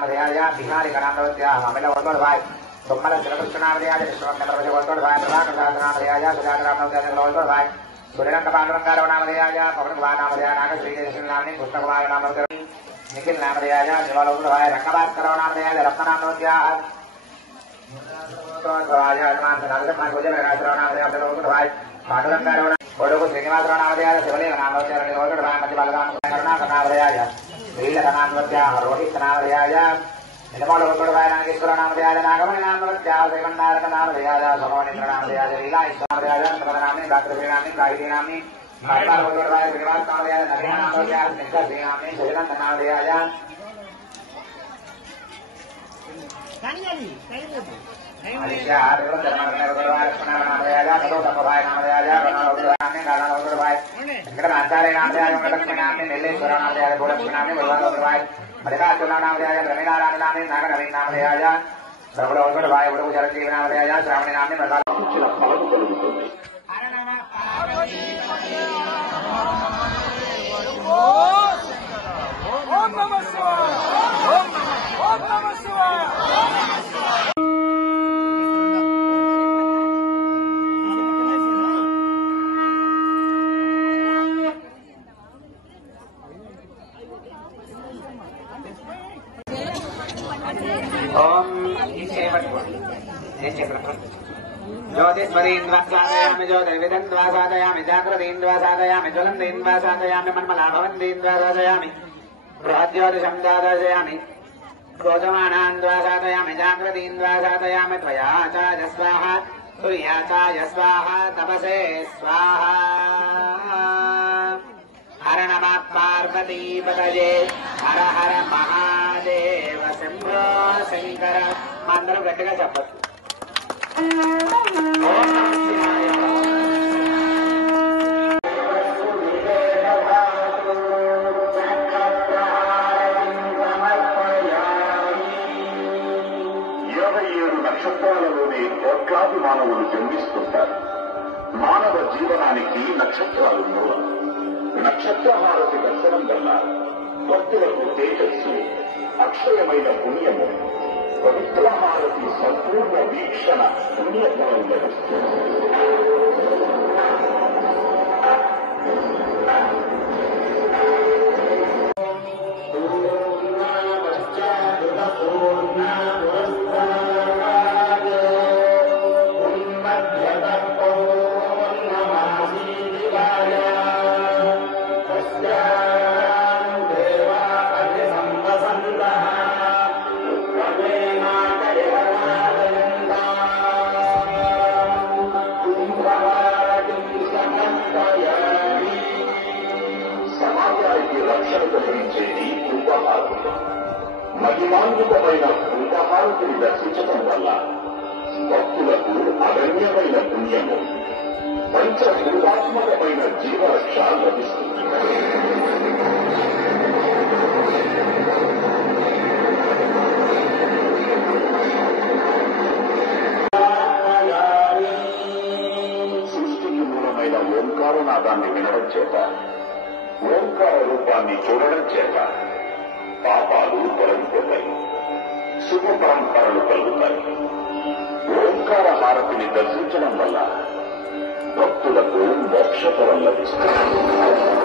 Bihari गणामृत्यामिलोय Samuel जलकृष्णामृयाय विश्वमोय प्रभाकरनामृयाय सुजातनामृयाय सूर्यरंगपांडुरंगारवनामृयाय पवनकुमारनामृयाय नागश्रीनामनि कृष्णकुमारनामृत Nikhil नामृयाय शिवलोकराय रंगभास्करनामृयाय रत्ननामृत्याः पांडुरंगारवण कोडुकु श्रीनिवासरावनामृयाय शिवलिंगनामृत्याय मध्यबलरामकरुणाकरनामृयाय वीरकनामृत्याः रोहितनामृयाय निलमोलकुटुरवाय नागेश्वरनामृयाय नागमणिनामृत्याः श्रीमन्नारायणनामृयाय सोमवनेन्द्रनामृयाय लीलाईश्वरनामृयाय समरनाम्नि दात्रश्रीनाम्नि गायत्रीनाम्नि मारिपालकुटुरवाय श्रीनिवासनामृयाय नवीनामृयाय नित्यश्रीनाम्नि सुजनन्दनामृयाय मल्लिकार्जुनामृयाय रवीनारायणामि नागनवीनामृयाय प्रभुलोकभाय उडुचरजीवनामृयाय श्रावणीनामि ओम नमः शिवाय ओम नमः शिवाय ओम ज्योतिस्वरीन्द्वासादयामि ज्योतिर्विदन्द्वासादयामि जागृतीन्द्वासादयामि ज्वलन्तीन्द्वासादयामि मन्मलाभवन्तीन्द्वासादयामि बृहज्योतिषं दादयामि क्रोधमानान्द्वासादयामि जागृतीन्द्वासादयामि त्वया चाय स्वाहा तुर्या चाय स्वाहा तपसे स्वाहा हर नमः पार्वतीपतये हर हर महादेव शंभो शंकर मंत्रं गट्टिगा చెప్పొచ్చు నక్షత్రాలలోనే కోట్లాది మానవులు జన్మిస్తుంటారు. మానవ జీవనానికి నక్షత్రాలు మూలం. నక్షత్రహారతి దర్శనం వల్ల భక్తులకు తేజస్సు, అక్షయమైన పుణ్యము, పవిత్రహారతి సంపూర్ణ వీక్షణ పుణ్యఫలం లభిస్తుంది. మహిమాన్వితమైన కృతహారతిని దర్శించడం వల్ల భక్తులకు అగణ్యమైన పుణ్యము, పంచభూతాత్మకమైన జీవరక్ష లభిస్తుంది. సృష్టికి మూలమైన ఓంకారనాదాన్ని వినడం చేత, ఓంకార రూపాన్ని చూడడం చేత పాపాలు తొలగిపోతాయి, శుభ పరంపరలు కలుగుతాయి. ఓంకార హారతిని దర్శించడం వల్ల భక్తులకు మోక్షఫలం లభిస్తుంది.